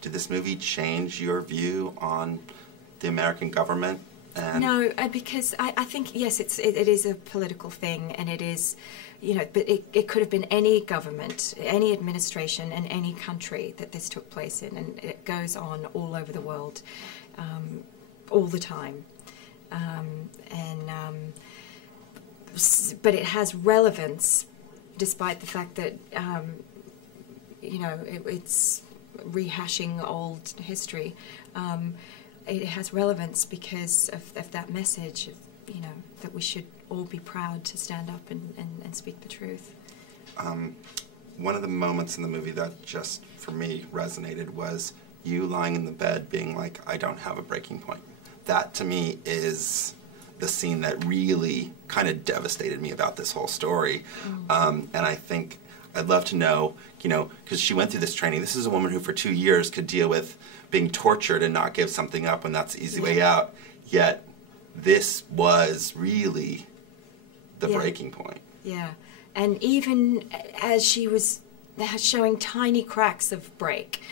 did this movie change your view on the American government? And no, because I think, yes, it is a political thing, and it is, you know, but it could have been any government, any administration in any country that this took place in, and it goes on all over the world, all the time. But it has relevance, despite the fact that, you know, it's rehashing old history. It has relevance because of that message, you know, that we should all be proud to stand up and speak the truth. One of the moments in the movie that just, for me, resonated was you lying in the bed being like, I don't have a breaking point. That, to me, is the scene that really kind of devastated me about this whole story. And I think I'd love to know, you know, because she went through this training. This is a woman who for 2 years could deal with being tortured and not give something up when that's the easy way out. Yet this was really the breaking point. Yeah. And even as she was showing tiny cracks of break,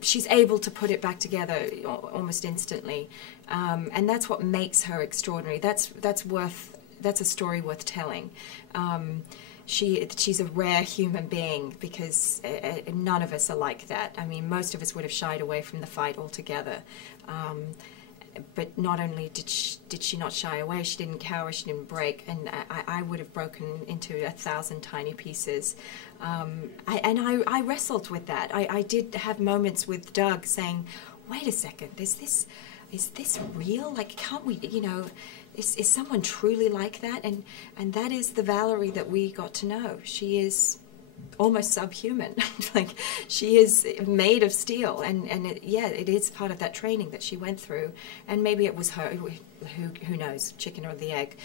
she's able to put it back together almost instantly. And that's what makes her extraordinary. That's a story worth telling. She's a rare human being, because none of us are like that. I mean, most of us would have shied away from the fight altogether. But not only did she not shy away, she didn't cower, she didn't break, and I would have broken into 1,000 tiny pieces. I wrestled with that. I did have moments with Doug saying, wait a second, is this real? Like, can't we, you know, is someone truly like that? And that is the Valerie that we got to know. She is almost subhuman. Like, she is made of steel, and it is part of that training that she went through. And maybe it was her, who knows, chicken or the egg.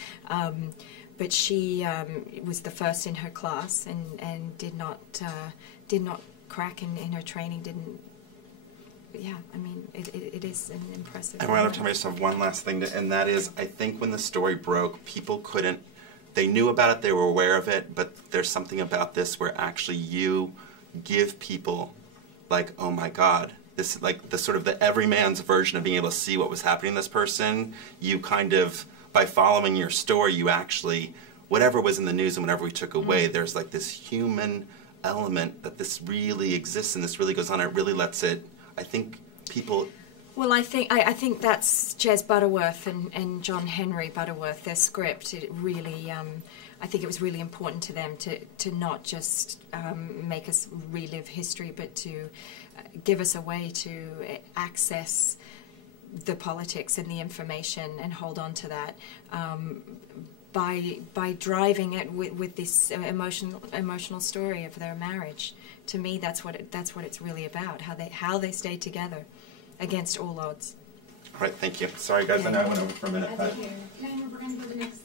But she was the first in her class, and did not crack in her training. Didn't. Yeah, I mean, it is an impressive. And we're out of time. I just have one last thing, and that is, I think when the story broke, people couldn't. They knew about it, they were aware of it, but there's something about this where actually you give people, like, oh my God, this, like, the sort of the everyman's version of being able to see what was happening to this person. You kind of, by following your story, you actually, whatever was in the news and whatever we took away, there's like this human element that this really exists and this really goes on. It really lets it, I think people... Well, I think that's Jez Butterworth and John Henry Butterworth, their script. It really, I think it was really important to them to not just make us relive history, but to give us a way to access the politics and the information and hold on to that by driving it with this emotional story of their marriage. To me, that's what it's really about. How they stay together against all odds. All right, thank you. Sorry, guys, I know I went over for a minute. That's okay. No, we're going to go to the next.